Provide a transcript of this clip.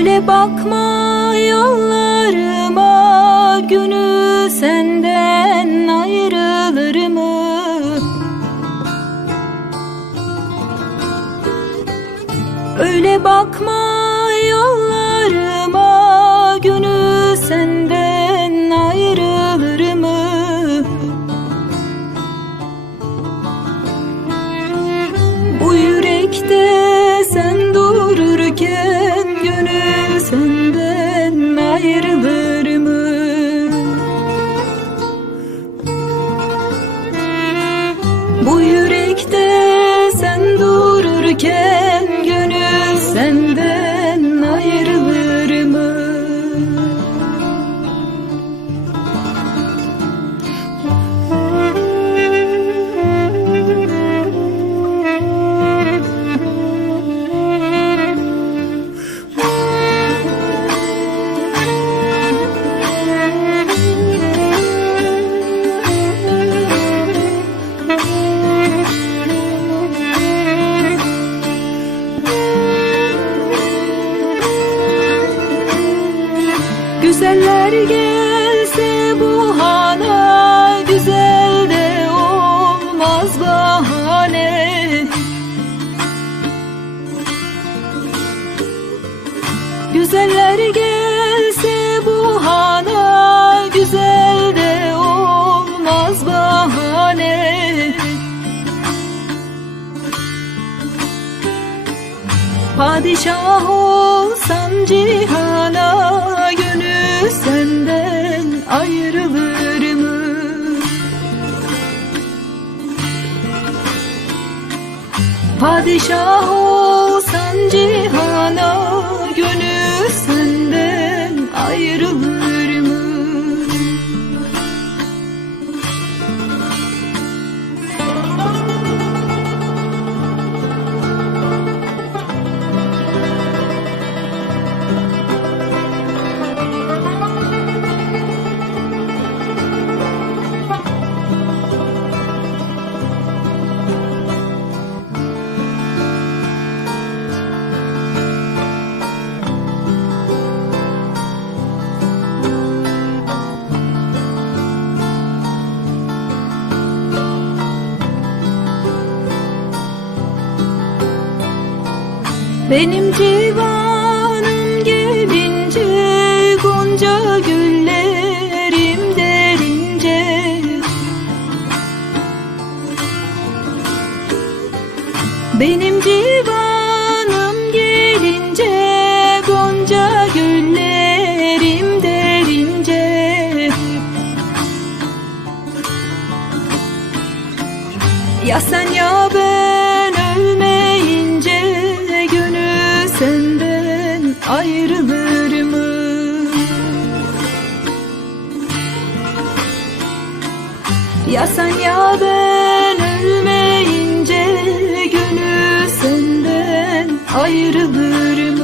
Öyle bakma yollarıma Günü senden ayrılır mı? Öyle bakma yollarıma Bu yürekte sen dururken Güzeller gelse bu hana Güzel de olmaz bahane. Güzeller gelse bu hana Güzel de olmaz bahane. Padişah olsam cihana Padişah olsan cihana Benim civanım gelince Gonca güllerim derince. Benim civanım gelince Gonca güllerim derince. Ya sen ya ben ayrılır mı? Ya sen ya ben ölmeyince Gönül senden ayrılır